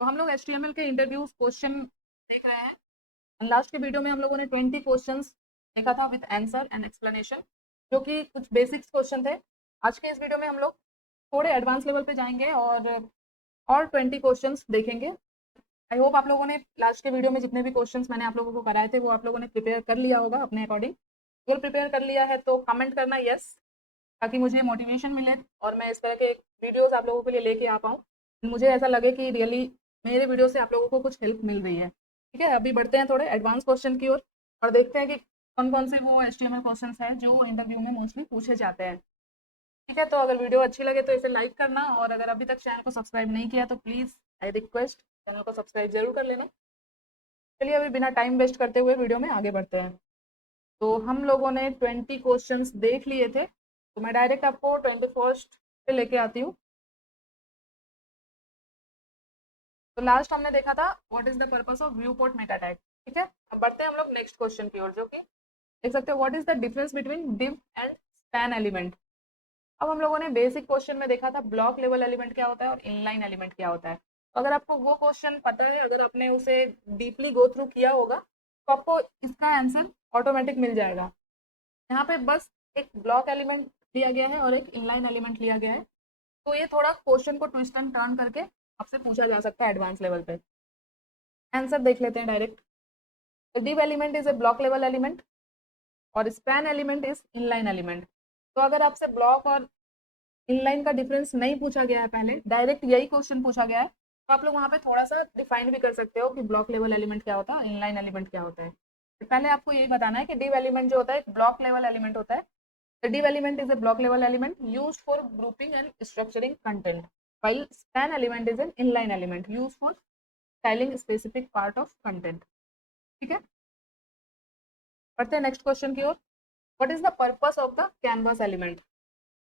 तो हम लोग HTML के इंटरव्यूज क्वेश्चन देख रहे हैं। लास्ट के वीडियो में हम लोगों ने 20 क्वेश्चंस देखा था विद आंसर एंड एक्सप्लेनेशन, जो कि कुछ बेसिक्स क्वेश्चन थे। आज के इस वीडियो में हम लोग थोड़े एडवांस लेवल पे जाएंगे और 20 क्वेश्चंस देखेंगे। आई होप आप लोगों ने लास्ट के वीडियो में जितने भी क्वेश्चंस मैंने आप लोगों को कराए थे वो आप लोगों ने प्रिपेयर कर लिया होगा अपने अकॉर्डिंग। अगर प्रिपेयर कर लिया है तो कमेंट करना यस, ताकि मुझे मोटिवेशन मिले और मैं इस तरह के वीडियोस आप लोगों के लिए लेके आ पाऊँ। मुझे ऐसा लगे कि रियली मेरे वीडियो से आप लोगों को कुछ हेल्प मिल रही है। ठीक है, अभी बढ़ते हैं थोड़े एडवांस क्वेश्चन की ओर और देखते हैं कि कौन कौन से वो HTML क्वेश्चन हैं जो इंटरव्यू में मोस्टली पूछे जाते हैं। ठीक है, तो अगर वीडियो अच्छी लगे तो इसे लाइक करना, और अगर अभी तक चैनल को सब्सक्राइब नहीं किया तो प्लीज़ आई रिक्वेस्ट चैनल को सब्सक्राइब जरूर कर लेना। चलिए अभी बिना टाइम वेस्ट करते हुए वीडियो में आगे बढ़ते हैं। तो हम लोगों ने 20 क्वेश्चंस देख लिए थे, तो मैं डायरेक्ट आपको 21st पे लेके आती हूँ। तो लास्ट हमने देखा था what is the purpose of view port Meta tag. ठीक है, अब बढ़ते हैं हम लोग नेक्स्ट क्वेश्चन की ओर, जो कि देख सकते हो what is the difference between div and span element. अब हम लोगों ने बेसिक क्वेश्चन में देखा था ब्लॉक लेवल एलिमेंट क्या होता है और इनलाइन एलिमेंट क्या होता है। तो अगर आपको वो क्वेश्चन पता है, अगर आपने उसे डीपली गो थ्रू किया होगा, तो आपको इसका आंसर ऑटोमेटिक मिल जाएगा। यहाँ पे बस एक ब्लॉक एलिमेंट लिया गया है और एक इनलाइन एलिमेंट लिया गया है। तो ये थोड़ा क्वेश्चन को ट्विस्ट एंड टर्न करके आपसे पूछा जा सकता है एडवांस लेवल पे। आंसर देख लेते हैं direct. div element is a block level element और span element is inline element. तो अगर आपसे ब्लॉक और इनलाइन का डिफरेंस नहीं पूछा गया है, पहले डायरेक्ट यही क्वेश्चन पूछा गया है, तो आप लोग वहाँ पे थोड़ा सा डिफाइन भी कर सकते हो कि ब्लॉक लेवल एलिमेंट क्या होता है, इनलाइन एलिमेंट क्या होता है। तो पहले आपको यही बताना है कि div एलिमेंट जो होता है एक ब्लॉक लेवल एलिमेंट होता है। The div element is a block level element used for grouping and structuring content, while span element is an inline element used for styling specific part of content. ठीक है, बढ़ते हैं next question की ओर। What is the purpose of the canvas element.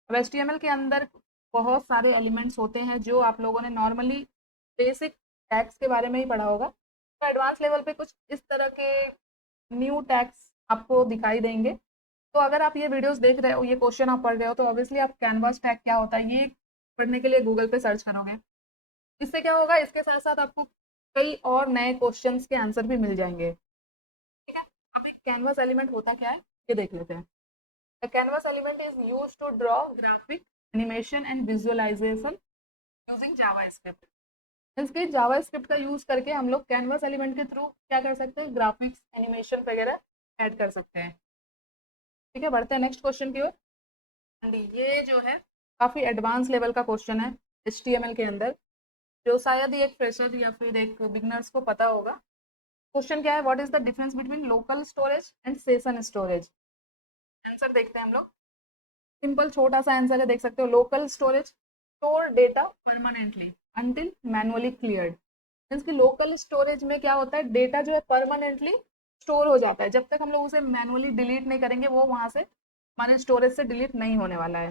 अब HTML के अंदर बहुत सारे एलिमेंट्स होते हैं जो आप लोगों ने नॉर्मली बेसिक टैग्स के बारे में ही पढ़ा होगा। तो एडवांस लेवल पे कुछ इस तरह के न्यू टैग्स आपको दिखाई देंगे। तो अगर आप ये वीडियोस देख रहे हो, ये क्वेश्चन आप पढ़ रहे हो, तो ऑब्वियसली आप कैनवास टैग क्या होता है ये पढ़ने के लिए गूगल पे सर्च करोगे। इससे क्या होगा, इसके साथ साथ आपको कई और नए क्वेश्चंस के आंसर भी मिल जाएंगे। ठीक है, अब एक कैनवास एलिमेंट होता क्या है ये देख लेते हैं। The canvas element is use to draw graphic animation and visualisation using JavaScript. इसके जावास्क्रिप्ट का यूज करके हम लोग कैनवास एलिमेंट के थ्रू क्या कर सकते हैं, ग्राफिक्स एनिमेशन वगैरह ऐड कर सकते हैं। ठीक है, बढ़ते हैं नेक्स्ट क्वेश्चन की ओर। एंड ये जो है काफ़ी एडवांस लेवल का क्वेश्चन है HTML के अंदर, जो शायद ही एक फ्रेशर या फिर एक बिगनर्स को पता होगा। क्वेश्चन क्या है, what is the difference between local storage and session storage. Answer देखते हैं हम लोग। सिंपल छोटा सा आंसर है, देख सकते हो। Local storage store data permanently until manually cleared. Means कि लोकल स्टोरेज में क्या होता है, डेटा जो है परमानेंटली स्टोर हो जाता है, जब तक हम लोग उसे मैनुअली डिलीट नहीं करेंगे वो वहां से हमारे स्टोरेज से डिलीट नहीं होने वाला है।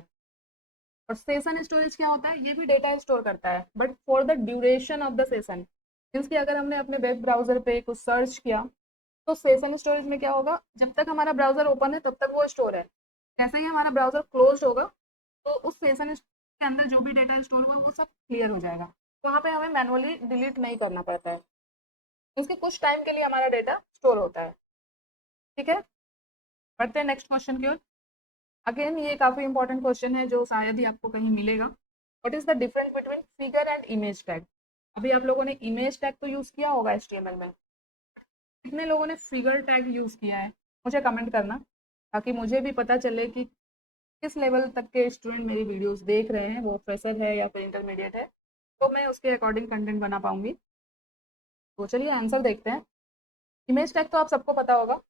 और सेशन स्टोरेज क्या होता है, ये भी डेटा स्टोर करता है but for the duration of the session. Means कि अगर हमने अपने वेब ब्राउजर पे कुछ सर्च किया, तो सेशन स्टोरेज में क्या होगा, जब तक हमारा ब्राउजर ओपन है तब तक वो स्टोर है। जैसे ही हमारा ब्राउजर क्लोज होगा, तो उस सेशन के अंदर जो भी डेटा स्टोर हुआ वो सब क्लियर हो जाएगा। वहाँ पे हमें मैनुअली डिलीट नहीं करना पड़ता है, इसके कुछ टाइम के लिए हमारा डेटा स्टोर होता है। ठीक है, बढ़ते हैं नेक्स्ट क्वेश्चन की ओर। अगेन ये काफी इंपॉर्टेंट क्वेश्चन है जो शायद ही आपको कहीं मिलेगा। What is the difference between figure and image tag. अभी आप लोगों ने इमेज टैग तो यूज किया होगा HTML में, कितने लोगों ने फिगर टैग यूज किया है मुझे कमेंट करना, ताकि मुझे भी पता चले कि किस लेवल तक के स्टूडेंट मेरी वीडियोस देख रहे हैं, वो फ्रेशर है या फिर इंटरमीडिएट है, तो मैं उसके अकॉर्डिंग कंटेंट बना पाऊंगी। तो चलिए आंसर देखते हैं। इमेज टैग तो आप सबको पता होगा।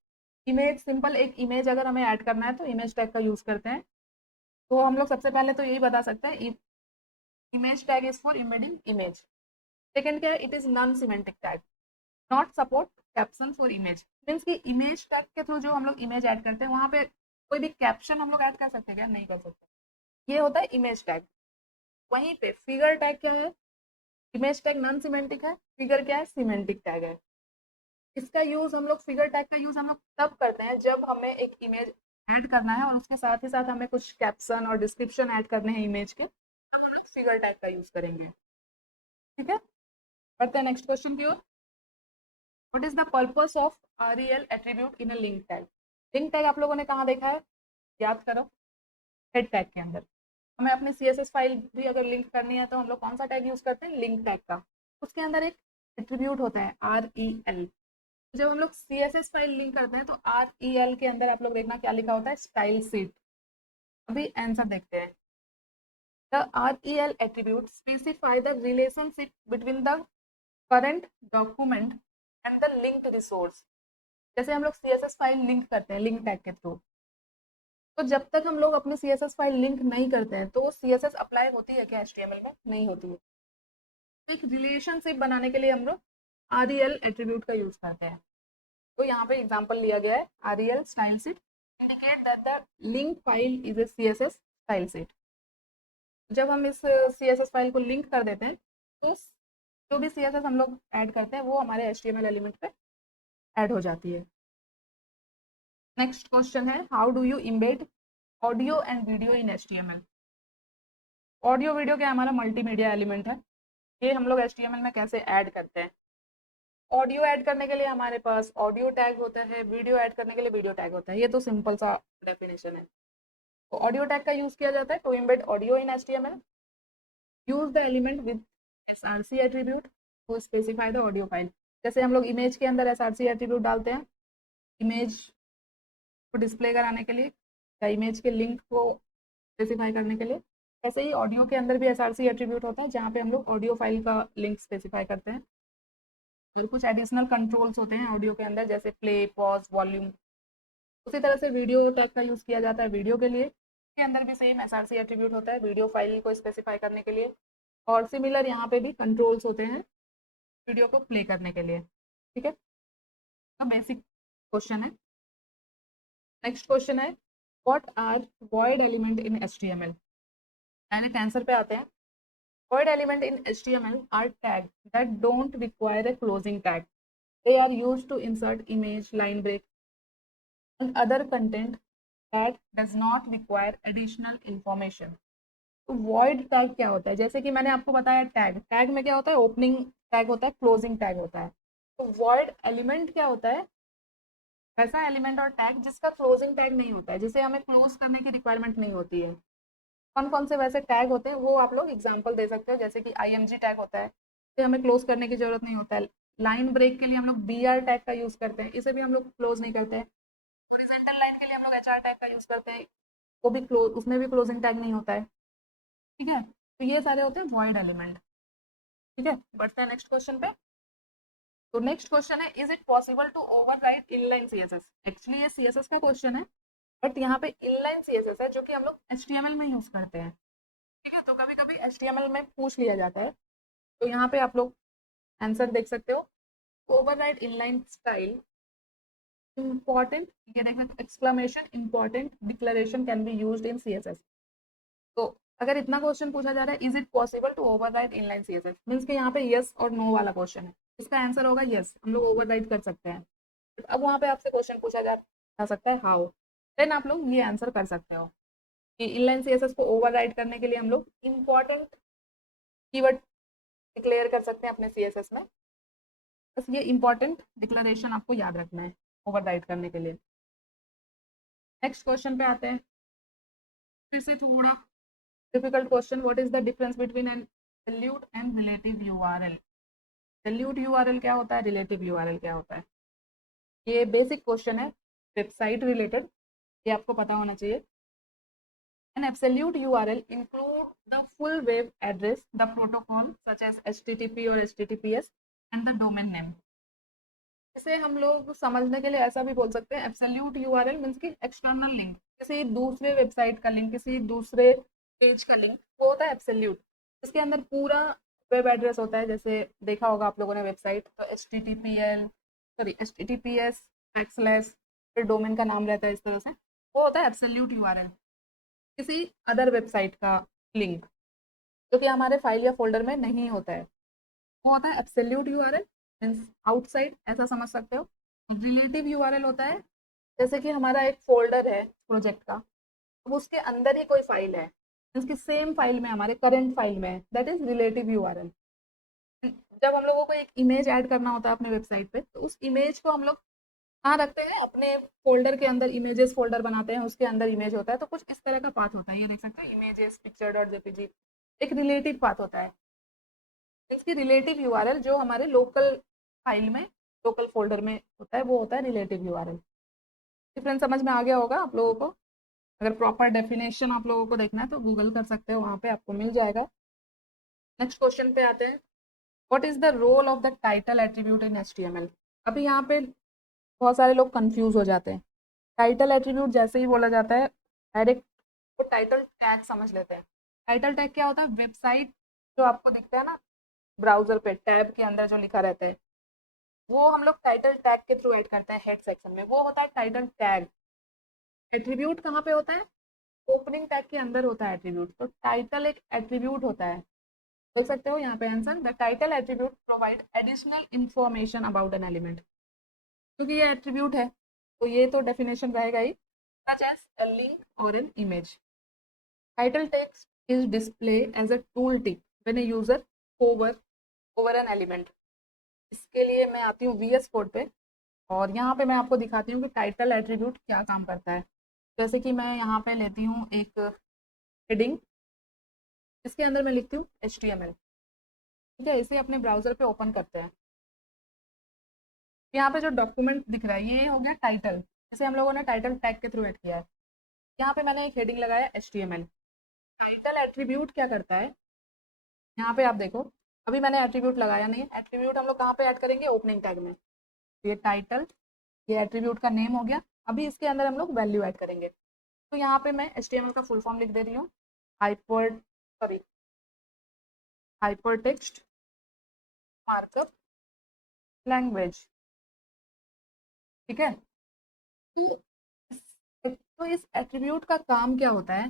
इमेज सिंपल एक इमेज अगर हमें ऐड करना है तो इमेज टैग का यूज करते हैं। तो हम लोग सबसे पहले तो यही बता सकते हैं, image tag is for embedding image. Second क्या है, it is non semantic tag, not support caption for image. Means कि इमेज टैग के थ्रू जो हम लोग इमेज ऐड करते हैं वहाँ पे कोई भी कैप्शन हम लोग ऐड कर सकते हैं क्या, नहीं कर सकते। ये होता है इमेज टैग। वहीं पे फिगर टैग क्या है, इमेज टैग नॉन सिमेंटिक है, फिगर क्या है, सिमेंटिक टैग है। इसका यूज हम लोग, फिगर टैग का यूज हम लोग तब करते हैं जब हमें एक इमेज ऐड करना है और उसके साथ ही साथ हमें कुछ कैप्शन और डिस्क्रिप्शन ऐड करने हैं इमेज के, फिगर टैग का यूज करेंगे। ठीक है, बढ़ते हैं नेक्स्ट क्वेश्चन की ओर। What is the purpose of REL attribute in a link tag? Link tag आप लोगों ने कहाँ देखा है? याद करो, हेड टैग के अंदर। हमें अपनी CSS फाइल भी अगर लिंक करनी है तो हम लोग कौन सा टैग यूज करते हैं? लिंक टैग का। उसके अंदर एक एट्रीब्यूट होता है REL। जब हम लोग CSS फाइल लिंक करते हैं तो REL के अंदर आप लोग देखना क्या लिखा होता है? Style sheet. अभी आंसर देखते हैं। The REL attribute specify the relationship between the current document and the linked resource। जैसे हम लोग CSS फाइल लिंक करते हैं लिंक टैग के थ्रू, तो जब तक हम लोग अपनी CSS फाइल लिंक नहीं करते हैं तो CSS अप्लाई होती है क्या HTML में? नहीं होती है। तो एक रिलेशनशिप बनाने के लिए हम लोग REL एट्रीब्यूट का यूज करते हैं। तो यहाँ पे एग्जांपल लिया गया है REL style sheet indicate that the link file is a CSS style sheet. जब हम इस CSS फाइल को लिंक कर देते हैं तो जो भी CSS हम लोग ऐड करते हैं वो हमारे HTML एलिमेंट पे ऐड हो जाती है। नेक्स्ट क्वेश्चन है, how do you embed audio and video in HTML? Audio video क्या हमारा मल्टीमीडिया एलिमेंट है, ये हम लोग HTML में कैसे ऐड करते हैं? ऑडियो ऐड करने के लिए हमारे पास ऑडियो टैग होता है, वीडियो ऐड करने के लिए वीडियो टैग होता है। ये तो सिंपल सा डेफिनेशन है। तो ऑडियो टैग का यूज किया जाता है to embed audio in HTML। Use the element with SRC attribute to specify the audio file. जैसे हम लोग इमेज के अंदर SRC एट्रीब्यूट डालते हैं इमेज को डिस्प्ले कराने के लिए या इमेज के लिंक को स्पेसिफाई करने के लिए, ऐसे ही ऑडियो के अंदर भी SRC एट्रीब्यूट होता है जहाँ पे हम लोग ऑडियो फाइल का लिंक स्पेसिफाई करते हैं। और कुछ एडिशनल कंट्रोल्स होते हैं ऑडियो के अंदर, जैसे प्ले, पॉज, वॉल्यूम। उसी तरह से वीडियो टैग का यूज़ किया जाता है वीडियो के लिए, के अंदर भी सेम SRC एट्रीब्यूट होता है वीडियो फाइल को स्पेसिफाई करने के लिए। और सिमिलर यहाँ पे भी कंट्रोल्स होते हैं वीडियो को प्ले करने के लिए। ठीक है, तो बेसिक क्वेश्चन है। नेक्स्ट क्वेश्चन है, what are void element in HTML? Direct answer पे आते हैं। Void element in HTML are tag that don't require a closing tag. They are used to insert image, line break and other content that does not require additional information। तो void tag क्या होता है? जैसे कि मैंने आपको बताया tag, tag में क्या होता है? ओपनिंग टैग होता है, क्लोजिंग टैग होता है। तो void एलिमेंट क्या होता है? ऐसा एलिमेंट और टैग जिसका क्लोजिंग टैग नहीं होता है, जिसे हमें क्लोज करने की रिक्वायरमेंट नहीं होती है। कौन कौन से वैसे टैग होते हैं वो आप लोग एग्जाम्पल दे सकते हो, जैसे कि IMG टैग होता है, इसे हमें क्लोज करने की जरूरत नहीं होता है। लाइन ब्रेक के लिए हम लोग BR टैग का यूज करते हैं, इसे भी हम लोग क्लोज नहीं करते हैं। हॉरिजॉन्टल लाइन के लिए हम लोग HR टैग का यूज करते हैं, वो भी क्लोज, उसमें भी क्लोजिंग टैग नहीं होता है। ठीक है, तो ये सारे होते हैं वॉइड एलिमेंट। ठीक है, बढ़ते हैं नेक्स्ट क्वेश्चन पे। तो नेक्स्ट क्वेश्चन है, is it possible to overwrite inline CSS? Actually ये CSS का क्वेश्चन है, बट यहाँ पे इनलाइन CSS है जो कि हम लोग HTML में यूज करते हैं। ठीक है, तो कभी कभी HTML में पूछ लिया जाता है, तो यहाँ पे आप लोग आंसर देख सकते हो। ओवरराइड इनलाइन स्टाइल इम्पॉर्टेंट, ये देखना exclamation important declaration can be used in CSS। तो अगर इतना क्वेश्चन पूछा जा रहा है, is it possible to override inline CSS, means कि यहाँ पे यस और नो वाला क्वेश्चन है। इसका आंसर होगा यस, हम लोग ओवरराइड कर सकते हैं। अब वहाँ पे आपसे क्वेश्चन पूछा जा सकता है हाउ, देन आप लोग ये आंसर कर सकते हो कि इनलाइन CSS को ओवरराइड करने के लिए हम लोग इम्पॉर्टेंट कीवर्ड डिक्लेयर कर सकते हैं अपने CSS में। बस ये इंपॉर्टेंट डिक्लेरेशन आपको याद रखना है ओवरराइड करने के लिए। नेक्स्ट क्वेश्चन पे आते हैं, फिर से थोड़ा difficult question. What is the difference between an absolute and relative URL? Absolute URL क्या होता है, रिलेटिव URL क्या होता है? ये बेसिक क्वेश्चन है, वेबसाइट रिलेटेड, ये आपको पता होना चाहिए। An absolute URL include the full web address, the protocol such as HTTP or HTTPS and the domain name। इसे हम लोग समझने के लिए ऐसा भी बोल सकते हैं, एब्सोल्यूट URL मींस कि एक्सटर्नल लिंक, किसी दूसरे वेबसाइट का लिंक, किसी दूसरे पेज का लिंक, वो होता है एब्सोल्यूट। इसके अंदर पूरा वेब एड्रेस होता है, जैसे देखा होगा आप लोगों ने वेबसाइट, तो HTTPS / फिर डोमेन का नाम रहता है, इस तरह से वो होता है एब्सोल्यूट URL। किसी अदर वेबसाइट का लिंक जो कि हमारे फाइल या फोल्डर में नहीं होता है, वो होता है एब्सोल्यूट URL मींस आउटसाइड, ऐसा समझ सकते हो। रिलेटिव URL होता है, जैसे कि हमारा एक फोल्डर है प्रोजेक्ट का, अब उसके अंदर ही कोई फाइल है, उसकी सेम फाइल में, हमारे करंट फाइल में, दैट इज रिलेटिव URL। जब हम लोगों को एक इमेज ऐड करना होता है अपने वेबसाइट पे, तो उस इमेज को हम लोग कहाँ रखते हैं, अपने फोल्डर के अंदर इमेजेस फोल्डर बनाते हैं, उसके अंदर इमेज होता है। तो कुछ इस तरह का पाथ होता है, ये देख सकते हैं, इमेजेस पिक्चर डॉट जेपीजी, एक रिलेटिव पाथ होता है। इसकी रिलेटिव यूआरएल जो हमारे लोकल फाइल में, लोकल फोल्डर में होता है, वो होता है रिलेटिव यूआरएल। डिफरेंस समझ में आ गया होगा आप लोगों को। अगर प्रॉपर डेफिनेशन आप लोगों को देखना है तो गूगल कर सकते हो, वहाँ पे आपको मिल जाएगा। नेक्स्ट क्वेश्चन पे आते हैं, what is the role of the title attribute in HTML. अभी यहाँ पे बहुत सारे लोग कंफ्यूज हो जाते हैं। टाइटल एट्रीब्यूट जैसे ही बोला जाता है, डायरेक्ट वो टाइटल टैग समझ लेते हैं। टाइटल टैग क्या होता है, वेबसाइट जो आपको दिखता है ना ब्राउजर पे टैब के अंदर जो लिखा रहता है, वो हम लोग टाइटल टैग के थ्रू ऐड करते हैं हेड सेक्शन में, वो होता है टाइटल टैग। एट्रीब्यूट कहाँ पे होता है, ओपनिंग टैग के अंदर होता है एट्रीब्यूट। तो टाइटल एक एट्रीब्यूट होता है। देख सकते हो यहाँ पे answer, the title attribute provide additional information about an element. क्योंकि ये एट्रीब्यूट है तो ये तो डेफिनेशन रहेगा ही, सच एज अ लिंक और an image. Title text is display as a tool tip when a user hover over an element. इसके लिए मैं आती हूँ वीएस कोड पे, और यहाँ पे मैं आपको दिखाती हूँ कि टाइटल एट्रीब्यूट क्या काम करता है। जैसे कि मैं यहाँ पे लेती हूँ एक हेडिंग, इसके अंदर मैं लिखती हूँ HTML। ठीक है, इसे अपने ब्राउजर पे ओपन करते हैं। यहाँ पे जो डॉक्यूमेंट दिख रहा है ये हो गया टाइटल, इसे हम लोगों ने टाइटल टैग के थ्रू ऐड किया है। यहाँ पे मैंने एक हेडिंग लगाया HTML। टाइटल एट्रीब्यूट क्या करता है, यहाँ पे आप देखो, अभी मैंने एट्रीब्यूट लगाया नहीं है। एट्रीब्यूट हम लोग कहाँ पे ऐड करेंगे, ओपनिंग टैग में। ये टाइटल, ये एट्रीब्यूट का नेम हो गया। अभी इसके अंदर हम लोग वैल्यू ऐड करेंगे। तो यहाँ पे मैं HTML का फुल फॉर्म लिख दे रही हूँ, हाइपर टेक्स्ट मार्कअप लैंग्वेज। ठीक है, तो इस एट्रीब्यूट का काम क्या होता है,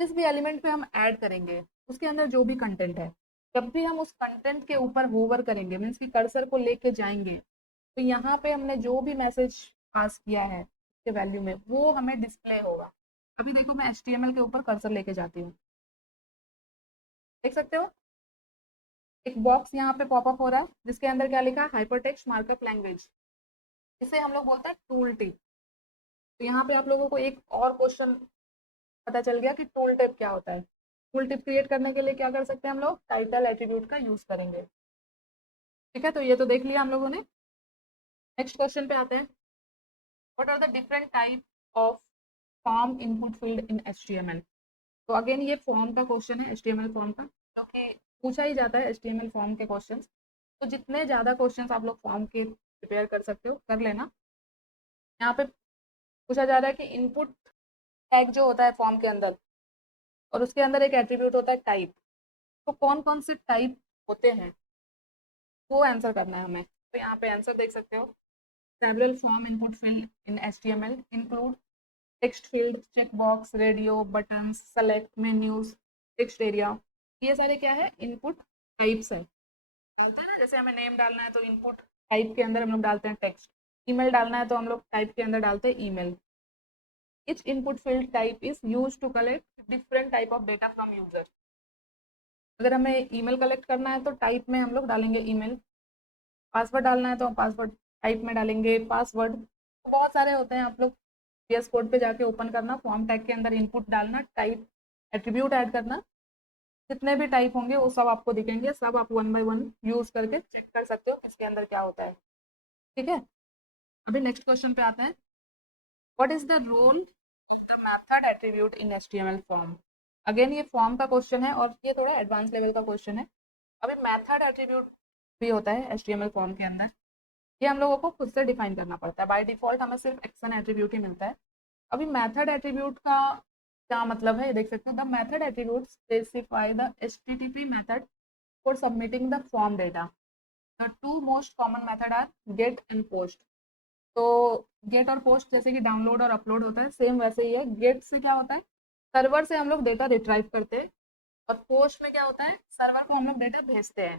जिस भी एलिमेंट पे हम ऐड करेंगे उसके अंदर जो भी कंटेंट है, जब भी हम उस कंटेंट के ऊपर होवर करेंगे, मीन्स कि कर्सर को लेके जाएंगे, तो यहाँ पे हमने जो भी मैसेज पास किया है उसके वैल्यू में, वो हमें डिस्प्ले होगा। अभी देखो मैं HTML के ऊपर कर्सर लेके जाती हूँ, देख सकते हो एक बॉक्स यहाँ पे पॉपअप हो रहा है जिसके अंदर क्या लिखा है, हाइपरटेक्स्ट मार्कअप लैंग्वेज। इसे हम लोग बोलते हैं टूल टिप। तो यहाँ पे आप लोगों को एक और क्वेश्चन पता चल गया कि टूल टिप क्या होता है। टूल टिप क्रिएट करने के लिए क्या कर सकते हैं, हम लोग टाइटल एट्रीब्यूट का यूज करेंगे। ठीक है, तो ये तो देख लिया हम लोगों ने। नेक्स्ट क्वेश्चन पे आते हैं, what are the different type of form input field in HTML। तो अगेन ये फॉर्म का क्वेश्चन है, HTML फॉर्म का, जो कि पूछा ही जाता है HTML फॉर्म के क्वेश्चंस। तो जितने ज़्यादा क्वेश्चंस आप लोग फॉर्म के प्रिपेयर कर सकते हो कर लेना। यहाँ पे पूछा जा रहा है कि इनपुट टैग जो होता है फॉर्म के अंदर, और उसके अंदर एक एट्रीब्यूट होता है टाइप, तो कौन कौन से टाइप होते हैं वो आंसर करना है हमें। तो यहाँ पे आंसर देख सकते हो, several form input field in HTML include text field, check box, radio button, select menus, text area. ये सारे क्या है, इनपुट टाइप्स है। डालते हैं ना, जैसे हमें नेम डालना है तो इनपुट टाइप के अंदर हम लोग डालते हैं टेक्स्ट, ईमेल डालना है तो हम लोग टाइप के अंदर डालते हैं email. Each input field type is used to collect different type of data from user। अगर हमें ईमेल कलेक्ट करना है तो टाइप में हम लोग डालेंगे ईमेल, पासवर्ड डालना है तो पासवर्ड टाइप में डालेंगे पासवर्ड। तो बहुत सारे होते हैं, आप लोग VS कोड पे जाके ओपन करना, फॉर्म टैग के अंदर इनपुट डालना, टाइप एट्रीब्यूट ऐड करना, जितने भी टाइप होंगे वो सब आपको दिखेंगे, सब आप वन बाय वन यूज करके चेक कर सकते हो इसके अंदर क्या होता है। ठीक है, अभी नेक्स्ट क्वेश्चन पे आते हैं, what is the role the method attribute in HTML form. Again ये फॉर्म का क्वेश्चन है और ये थोड़ा एडवांस लेवल का क्वेश्चन है। अभी मेथड एट्रीब्यूट भी होता है HTML फॉर्म के अंदर, ये हम लोगों को खुद से डिफाइन करना पड़ता है। बाय डिफॉल्ट हमें सिर्फ एक्शन एट्रीब्यूट ही मिलता है। अभी मेथड एट्रीब्यूट का क्या मतलब है, ये देख सकते हो, the method attribute specify the HTTP method for submitting the form data. The two most common method are get and post. तो गेट और पोस्ट जैसे कि डाउनलोड और अपलोड होता है, सेम वैसे ही है। गेट से क्या होता है, सर्वर से हम लोग डेटा रिट्राइव करते हैं, और पोस्ट में क्या होता है, सर्वर को हम लोग डेटा भेजते हैं।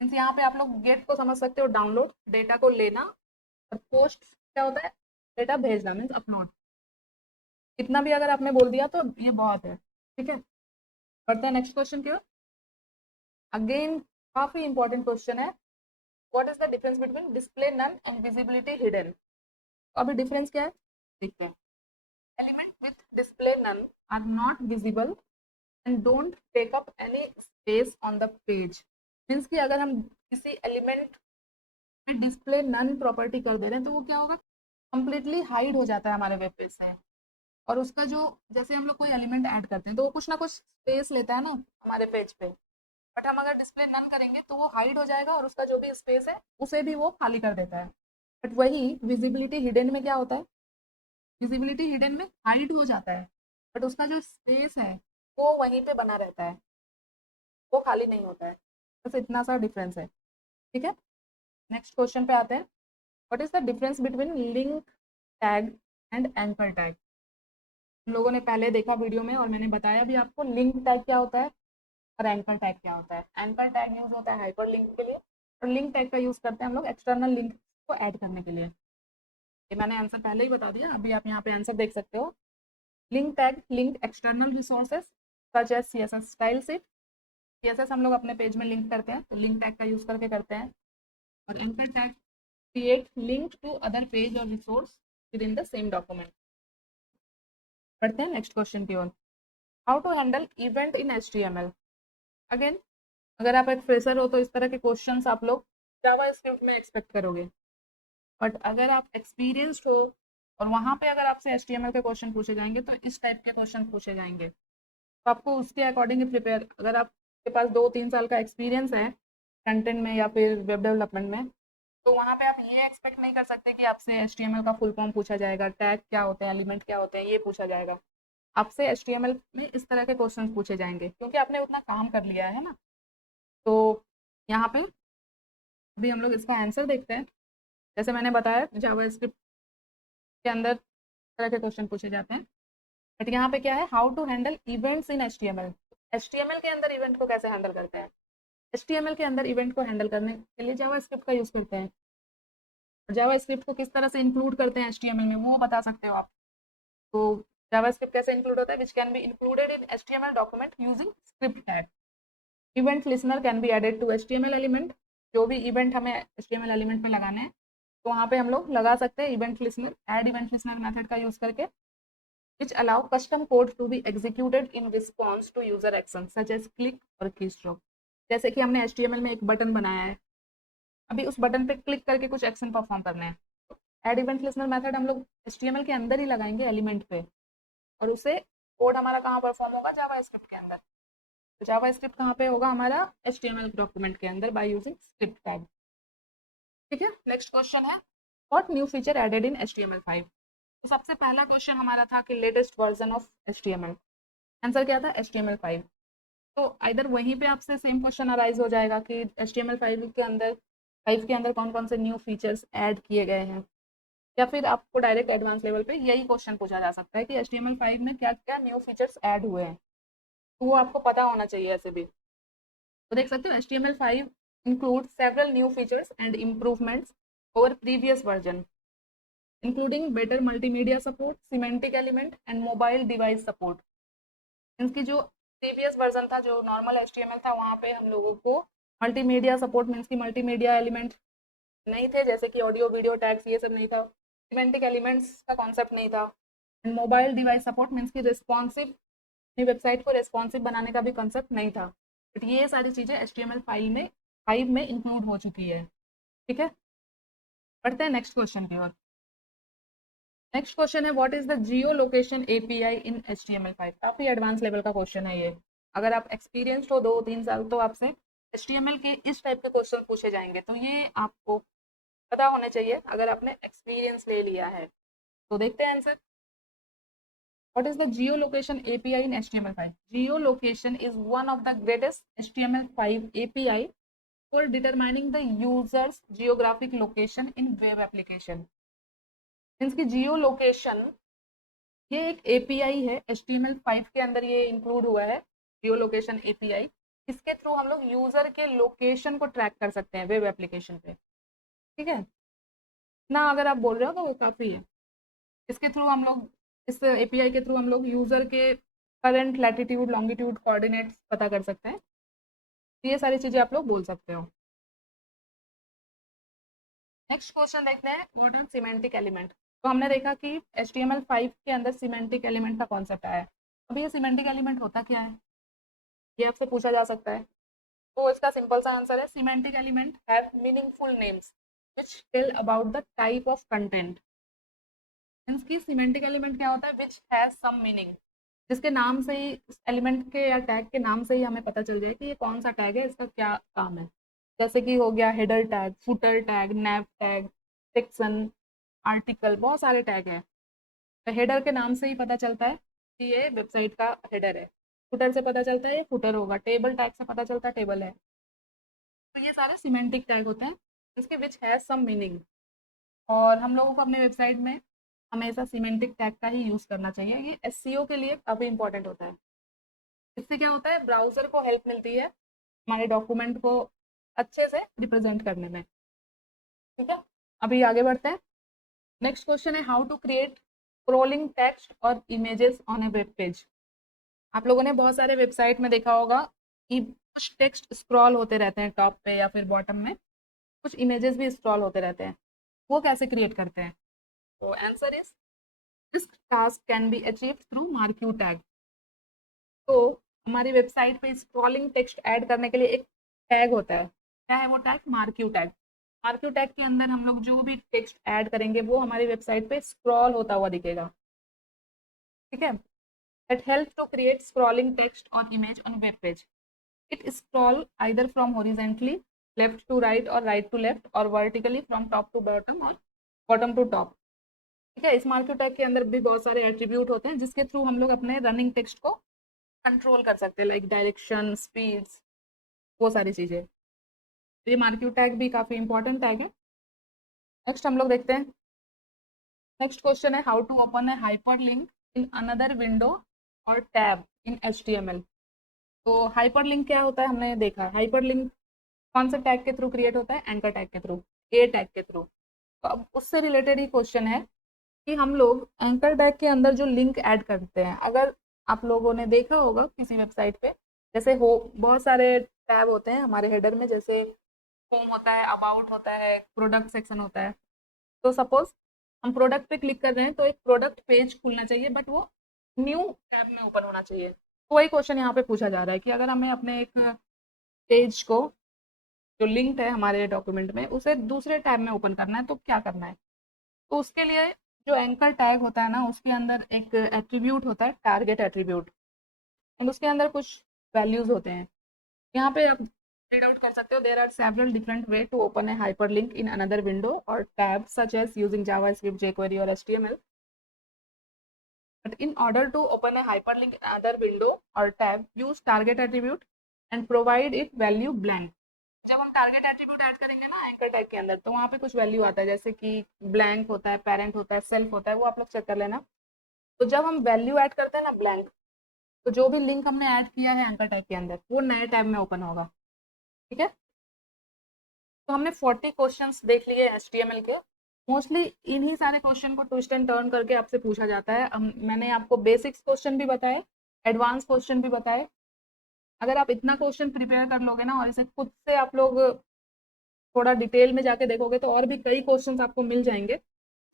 मीन्स यहाँ पे आप लोग गेट को समझ सकते हो डाउनलोड, डेटा को लेना, और पोस्ट क्या होता है, डेटा भेजना मीन्स अपलोड। इतना भी अगर आपने बोल दिया तो ये बहुत है। ठीक है, बढ़ते हैं नेक्स्ट क्वेश्चन की ओर। अगेन काफी इंपॉर्टेंट क्वेश्चन है, what is the difference between display none and visibility hidden. अभी डिफरेंस क्या है देखते हैं। Element with display none are not visible and don't take up any space on the page. Means कि अगर हम किसी एलिमेंट में डिस्प्ले नन प्रॉपर्टी कर दे रहे हैं तो वो क्या होगा, कंप्लीटली हाइड हो जाता है हमारे वेब पेज से। और उसका जो, जैसे हम लोग कोई एलिमेंट ऐड करते हैं तो वो कुछ ना कुछ स्पेस लेता है ना हमारे पेज पे, बट हम अगर डिस्प्ले नन करेंगे तो वो हाइड हो जाएगा और उसका जो भी स्पेस है उसे भी वो खाली कर देता है। बट वही विजिबिलिटी हिडन में क्या होता है, विजिबिलिटी हिडन में हाइड हो जाता है बट उसका जो स्पेस है वो वहीं पे बना रहता है, वो खाली नहीं होता है। बस इतना सा डिफरेंस है, ठीक है। नेक्स्ट क्वेश्चन पे आते हैं। What is the difference between link tag and anchor tag. हम लोगों ने पहले देखा वीडियो में और मैंने बताया भी आपको लिंक टैग क्या होता है और एंकर टैग क्या होता है। एंकर टैग यूज होता है हाइपर लिंक के लिए और लिंक टैग का यूज करते हैं हम लोग एक्सटर्नल लिंक को ऐड करने के लिए। ये मैंने आंसर पहले ही बता दिया, अभी आप यहाँ पे आंसर देख सकते हो। Link tag link external resources such as CSS style sheet. CSS हम लोग अपने पेज में लिंक करते हैं तो लिंक टैग का यूज करके करते हैं। और anchor tag create link to other page और resource within the same document. बढ़ते हैं नेक्स्ट क्वेश्चन की ओर। How to handle event in HTML। अगेन, अगर आप एक फ्रेशर हो तो इस तरह के क्वेश्चंस आप लोग जावा स्क्रिप्ट में एक्सपेक्ट करोगे, बट अगर आप एक्सपीरियंस्ड हो और वहाँ पे अगर आपसे HTML के क्वेश्चन पूछे जाएंगे तो इस टाइप के क्वेश्चन पूछे जाएंगे, तो आपको उसके अकॉर्डिंग प्रिपेयर, अगर आपके पास 2-3 साल का एक्सपीरियंस है कंटेंट में या फिर वेब डेवलपमेंट में, तो वहाँ पे आप ये एक्सपेक्ट नहीं कर सकते कि आपसे HTML का फुल फॉर्म पूछा जाएगा, टैग क्या होते हैं, एलिमेंट क्या होते हैं, ये पूछा जाएगा। आपसे HTML में इस तरह के क्वेश्चन पूछे जाएंगे क्योंकि आपने उतना काम कर लिया है ना। तो यहाँ पे अभी हम लोग इसका आंसर देखते हैं। जैसे मैंने बताया जावा स्क्रिप्ट के अंदर तरह के क्वेश्चन पूछे जाते हैं, बट यहाँ पे क्या है, how to handle events in HTML। HTML के अंदर इवेंट को कैसे हैंडल करते हैं। HTML के अंदर इवेंट को हैंडल करने के लिए जावा स्क्रिप्ट का यूज करते हैं। जावा स्क्रिप्ट को किस तरह से इंक्लूड करते हैं HTML में वो बता सकते हो आप। तो जावा स्क्रिप्ट कैसे इंक्लूड होता है, which can be included in HTML document using script tag. Event listener can be added to HTML element. जो भी इवेंट हमें HTML एलिमेंट में लगाने हैं तो वहाँ पे हम लोग लगा सकते हैं event listener, add event listener method का यूज करके, which allow custom code to be executed in response to user actions such as click और keystroke। जैसे कि हमने HTML में एक बटन बनाया है, अभी उस बटन पे क्लिक करके कुछ एक्शन परफॉर्म करने हैं, एड इवेंट लिसनर मेथड हम लोग HTML के अंदर ही लगाएंगे एलिमेंट पे, और उसे कोड हमारा कहाँ परफॉर्म होगा, जावा स्क्रिप्ट के अंदर। तो जावा स्क्रिप्ट कहाँ पे होगा, हमारा HTML डॉक्यूमेंट के अंदर बाय यूजिंग स्क्रिप्ट टैग। ठीक है, नेक्स्ट क्वेश्चन है, what new feature added in HTML5। तो सबसे पहला क्वेश्चन हमारा था कि latest version of HTML। Answer क्या था, HTML5। तो इधर वहीं पे आपसे सेम क्वेश्चन अराइज हो जाएगा कि HTML5 के अंदर कौन कौन से न्यू फीचर्स ऐड किए गए हैं, या फिर आपको डायरेक्ट एडवांस लेवल पे यही क्वेश्चन पूछा जा सकता है कि HTML5 में क्या क्या न्यू फीचर्स ऐड हुए हैं, तो वो आपको पता होना चाहिए ऐसे भी। तो देख सकते हो HTML5 includes several new features and improvements over previous version, including better multimedia support, semantic element and mobile device support। इनकी जो प्रीवियस वर्जन था, जो नॉर्मल HTML था, वहाँ पे हम लोगों को मल्टीमीडिया सपोर्ट मीन्स की मल्टीमीडिया एलिमेंट नहीं थे, जैसे कि ऑडियो वीडियो टैग्स ये सब नहीं था, सिमेंटिक एलिमेंट्स का कॉन्सेप्ट नहीं था, मोबाइल डिवाइस सपोर्ट मीन्स की रिस्पॉन्सिव, अपनी वेबसाइट को रिस्पॉन्सिव बनाने का भी कॉन्सेप्ट नहीं था। बट ये सारी चीज़ें HTML5 में इंक्लूड हो चुकी है। ठीक है, बढ़ते हैं नेक्स्ट क्वेश्चन की ओर। नेक्स्ट क्वेश्चन है, what is the Jio location API in HTML5। काफी एडवांस लेवल का क्वेश्चन है ये। अगर आप एक्सपीरियंस्ड हो 2-3 साल तो आपसे HTML के इस टाइप के क्वेश्चन पूछे जाएंगे, तो ये आपको पता होने चाहिए अगर आपने एक्सपीरियंस ले लिया है। तो देखते हैं answer. What is the geolocation API in HTML5? Geolocation is one of the greatest HTML5 API for determining the user's geographic location in web application। Means की जियो लोकेशन ये एक API है, HTML5 के अंदर ये इंक्लूड हुआ है जियो लोकेशन API। इसके थ्रू हम लोग यूजर के लोकेशन को ट्रैक कर सकते हैं वेब एप्लीकेशन पे। ठीक है ना, अगर आप बोल रहे हो तो वो काफ़ी है। इसके थ्रू हम लोग, इस API के थ्रू हम लोग यूजर के करंट लैटिट्यूड लॉन्गिट्यूड कोऑर्डिनेट्स पता कर सकते हैं। ये सारी चीजें आप लोग बोल सकते हो। नेक्स्ट क्वेश्चन देखते हैं, व्हाट इज सिमेंटिक एलिमेंट। तो हमने देखा कि HTML5 के अंदर सिमेंटिक एलिमेंट का कॉन्सेप्ट आया है। अभी ये सिमेंटिक एलिमेंट होता क्या है, ये आपसे पूछा जा सकता है। तो इसका सिंपल सा आंसर है, semantic element have meaningful names which tell about the type of content. Means की सिमेंटिक एलिमेंट क्या होता है, व्हिच हैज सम मीनिंग, जिसके नाम से ही, एलिमेंट के या टैग के नाम से ही हमें पता चल जाए कि ये कौन सा टैग है, इसका क्या काम है। जैसे कि हो गया हेडर टैग, फुटर टैग, नैव टैग, सेक्शन, आर्टिकल, बहुत सारे टैग हैं। तो हेडर के नाम से ही पता चलता है कि ये वेबसाइट का हेडर है, फुटर से पता चलता है ये फुटर होगा, टेबल टैग से पता चलता है टेबल है। तो ये सारे सिमेंटिक टैग होते हैं जिसके विच हैज सम मीनिंग। और हम लोगों को अपने वेबसाइट में हमेशा सिमेंटिक टैग का ही यूज़ करना चाहिए, ये SEO के लिए काफ़ी इंपॉर्टेंट होता है। इससे क्या होता है, ब्राउज़र को हेल्प मिलती है हमारे डॉक्यूमेंट को अच्छे से रिप्रेजेंट करने में। ठीक है, अभी आगे बढ़ते हैं। नेक्स्ट क्वेश्चन है, how to create scrolling text और images on a web page. आप लोगों ने बहुत सारे वेबसाइट में देखा होगा कि कुछ टेक्स्ट स्क्रॉल होते रहते हैं टॉप पे या फिर बॉटम में, कुछ इमेजेस भी स्क्रॉल होते रहते हैं, वो कैसे क्रिएट करते हैं। तो answer is, this task can be achieved through marquee tag. तो हमारी वेबसाइट पे स्क्रॉलिंग टेक्स्ट ऐड करने के लिए एक टैग होता है, क्या है वो tag, marquee tag. Marquee tag के अंदर हम लोग जो भी टेक्स्ट ऐड करेंगे वो हमारी वेबसाइट पे स्क्रॉल होता हुआ दिखेगा। ठीक है, that helps to create scrolling text or image on web page. It scroll either from horizontally left to right or right to left or vertically from top to bottom or bottom to top. ठीक है, इस marquee tag के अंदर भी बहुत सारे attribute होते हैं जिसके थ्रू हम लोग अपने रनिंग टेक्स्ट को कंट्रोल कर सकते हैं, लाइक डायरेक्शन, स्पीड्स, वो सारी चीजें। तो ये मार्क्यू टैग भी काफी इंपॉर्टेंट टैग है। नेक्स्ट हम लोग देखते हैं, नेक्स्ट क्वेश्चन है, how to open a hyper link in another window और टैब इन HTML। तो हाइपर लिंक क्या होता है, हमने देखा हाइपर लिंक कौन से टैग के थ्रू क्रिएट होता है, एंकर टैग के थ्रू, ए टैग के थ्रू। तो अब उससे रिलेटेड ही क्वेश्चन है कि हम लोग एंकर टैग के अंदर जो लिंक ऐड करते हैं, अगर आप लोगों ने देखा होगा किसी वेबसाइट पे, जैसे हो बहुत सारे टैब होते हैं हमारे हेडर में, जैसे होम होता है, अबाउट होता है, प्रोडक्ट सेक्शन होता है। तो सपोज हम प्रोडक्ट पे क्लिक कर रहे हैं तो एक प्रोडक्ट पेज खुलना चाहिए, बट वो न्यू टैब में ओपन होना चाहिए। तो वही क्वेश्चन यहाँ पे पूछा जा रहा है कि अगर हमें अपने एक पेज को जो लिंक है हमारे डॉक्यूमेंट में उसे दूसरे टैब में ओपन करना है तो क्या करना है। तो उसके लिए जो एंकर टैग होता है ना, उसके अंदर एक एट्रीब्यूट होता है, टारगेट एट्रीब्यूट, एंड उसके अंदर कुछ वैल्यूज होते हैं। यहाँ पे आप रीड आउट कर सकते हो, there are several different way to open a hyperlink in another window और tab such as using JavaScript, jQuery और HTML। But in order to open a hyperlink in other window or tab, use target attribute and provide it value blank. जब हम target attribute add करेंगे ना anchor tag के अंदर, तो वहाँ पे कुछ वैल्यू आता है, जैसे कि ब्लैंक होता है, पेरेंट होता है, सेल्फ होता है, वो आप लोग चेक कर लेना। तो जब हम वैल्यू ऐड करते हैं ना ब्लैंक, तो जो भी लिंक हमने ऐड किया है एंकर टैग के अंदर वो नए टैब में ओपन होगा। ठीक है, तो हमने 40 क्वेश्चंस देख लिए HTML के। मोस्टली इन्हीं सारे क्वेश्चन को ट्विस्ट एंड टर्न करके आपसे पूछा जाता है। मैंने आपको बेसिक्स क्वेश्चन भी बताए, एडवांस क्वेश्चन भी बताए। अगर आप इतना क्वेश्चन प्रिपेयर कर लोगे ना और इसे खुद से आप लोग थोड़ा डिटेल में जाके देखोगे तो और भी कई क्वेश्चन आपको मिल जाएंगे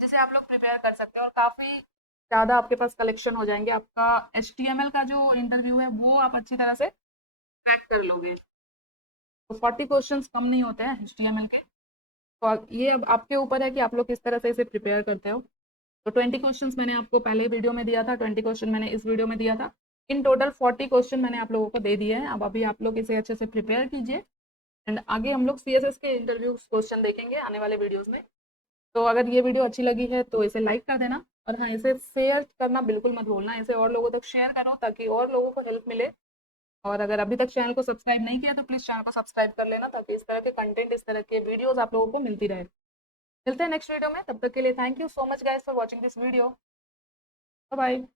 जिसे आप लोग प्रिपेयर कर सकते हो और काफ़ी ज़्यादा आपके पास कलेक्शन हो जाएंगे। आपका HTML का जो इंटरव्यू है वो आप अच्छी तरह से क्रैक कर लोगे। तो 40 क्वेश्चंस कम नहीं होते हैं HTML के। तो ये अब आपके ऊपर है कि आप लोग किस तरह से इसे प्रिपेयर करते हो। तो 20 क्वेश्चंस मैंने आपको पहले वीडियो में दिया था, 20 क्वेश्चन मैंने इस वीडियो में दिया था। इन टोटल 40 क्वेश्चन मैंने आप लोगों को दे दिए हैं। अब अभी आप लोग इसे अच्छे से प्रिपेयर कीजिए एंड आगे हम लोग CSS के इंटरव्यू क्वेश्चन देखेंगे आने वाले वीडियोज़ में। तो अगर ये वीडियो अच्छी लगी है तो इसे लाइक कर देना और हाँ, इसे शेयर करना बिल्कुल मत भूलना। इसे और लोगों तक शेयर करो ताकि और लोगों को हेल्प मिले। और अगर अभी तक चैनल को सब्सक्राइब नहीं किया तो प्लीज़ चैनल को सब्सक्राइब कर लेना ताकि इस तरह के कंटेंट, इस तरह के वीडियोस आप लोगों को मिलती रहे। मिलते हैं नेक्स्ट वीडियो में, तब तक के लिए thank you so much guys for watching this video. Bye bye.